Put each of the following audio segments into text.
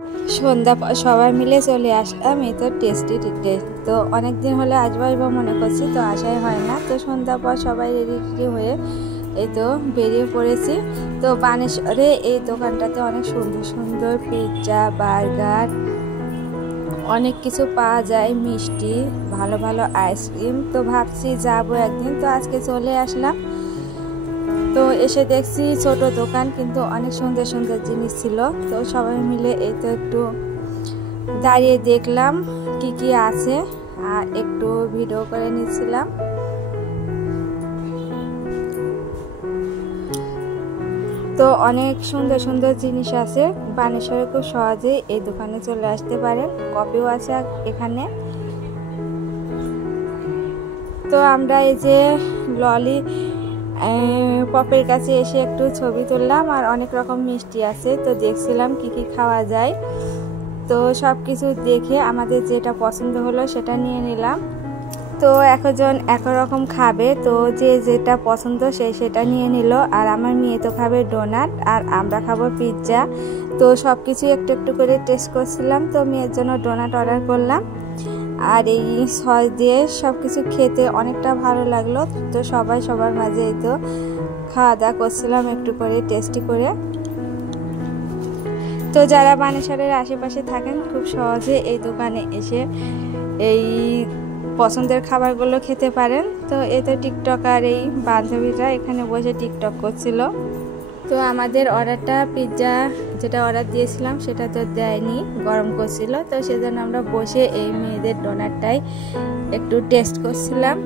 সন্ধ্যা সবাই মিলে চলে আসলাম এই তো টেস্টি টেস্ট। তো অনেক দিন হলে আসবো মনে করছি, তো আসাই হয় না। তো সন্ধ্যা পর সবাই রেডি হয়ে এই তো বেরিয়ে পড়েছি। তো বানেশ্বরে এই দোকানটাতে অনেক সুন্দর সুন্দর পিৎজা, বার্গার, অনেক কিছু পাওয়া যায়, মিষ্টি, ভালো ভালো আইসক্রিম। তো ভাবছি যাবো একদিন, তো আজকে চলে আসলাম। তো এসে দেখছি ছোট দোকান, কিন্তু অনেক সুন্দর সুন্দর জিনিস ছিল। তো সবাই মিলে এই তো একটু দাঁড়িয়ে দেখলাম কি কি আছে, আর একটু ভিডিও করে নিচ্ছিলাম। তো অনেক সুন্দর সুন্দর জিনিস আছে বানেশ্বরে, খুব সহজে এই দোকানে চলে আসতে পারেন। কপিও আছে এখানে। তো আমরা এই যে ললি পপের কাছে এসে একটু ছবি তুললাম, আর অনেক রকম মিষ্টি আছে। তো দেখছিলাম কি কি খাওয়া যায়। তো সব কিছু দেখে আমাদের যেটা পছন্দ হলো সেটা নিয়ে নিলাম। তো একজন একরকম খাবে, তো যে যেটা পছন্দ সেটা নিয়ে নিল। আর আমার মেয়ে তো খাবে ডোনাট, আর আমরা খাবো পিৎজা। তো সব কিছু একটু একটু করে টেস্ট করছিলাম। তো মেয়ের জন্য ডোনাট অর্ডার করলাম, আর এই সস দিয়ে সব কিছু খেতে অনেকটা ভালো লাগলো। তো সবাই সবার মাঝে এই তো খাওয়া দাওয়া করছিলাম একটু করে টেস্টি করে। তো যারা বানেশ্বরের আশেপাশে থাকেন খুব সহজে এই দোকানে এসে এই পছন্দের খাবারগুলো খেতে পারেন। তো এই তো টিকটক আর এই বান্ধবীরা এখানে বসে টিকটক করছিল। তো আমাদের অর্ডারটা পিৎজা যেটা অর্ডার দিয়েছিলাম সেটা তো দেয়নি, গরম করছিল। তো সেজন্য আমরা বসে এই মেয়েদের ডোনাটটাই একটু টেস্ট করছিলাম।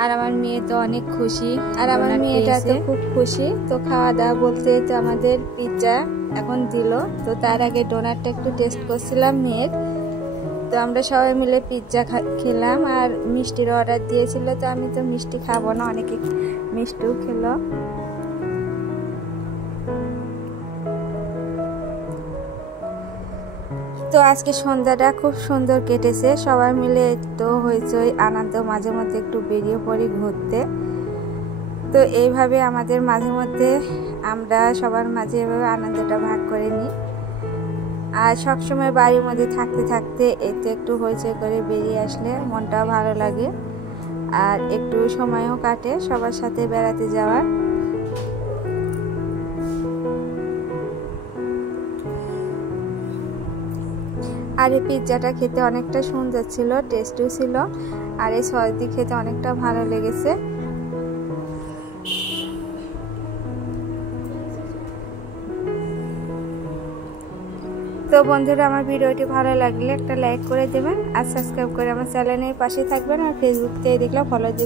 আর আমার মেয়ে তো অনেক খুশি, আর আমার মেয়েটা তো খুব খুশি। তো খাওয়া দাওয়া বলতে তো আমাদের পিৎজা এখন দিল। তো তার আগে ডোনাটটা একটু টেস্ট করছিলাম মেয়ের। তো আমরা সবাই মিলে পিৎজা খেলাম, আর মিষ্টির অর্ডার দিয়েছিল। তো আমি তো মিষ্টি খাবো না, অনেকে মিষ্টিও খেলো। তো আজকে সন্ধ্যাটা খুব সুন্দর কেটেছে, সবাই মিলে একটু হইচই আনন্দ, মাঝে মধ্যে একটু বেরিয়ে পড়ি ঘুরতে। তো এইভাবে আমাদের মাঝে মধ্যে আমরা সবার মাঝে এভাবে আনন্দটা ভাগ করে নিই। আর সবসময় বাড়ির মধ্যে থাকতে থাকতে এতে একটু হইচই করে বেরিয়ে আসলে মনটাও ভালো লাগে, আর একটু সময়ও কাটে সবার সাথে বেড়াতে যাওয়ার। আর এই পিৎজাটা খেতে অনেকটা সুন্দর ছিল, টেস্টিও ছিল, আর এই সস দিয়ে খেতে অনেকটা ভালো লেগেছে। তো বন্ধুরা, আমার ভিডিওটি ভালো লাগলে একটা লাইক করে দেবেন, আর সাবস্ক্রাইব করে আমার চ্যানেলের পাশে থাকবেন, আর ফেসবুক থেকে দেখলে ফলো দিবেন।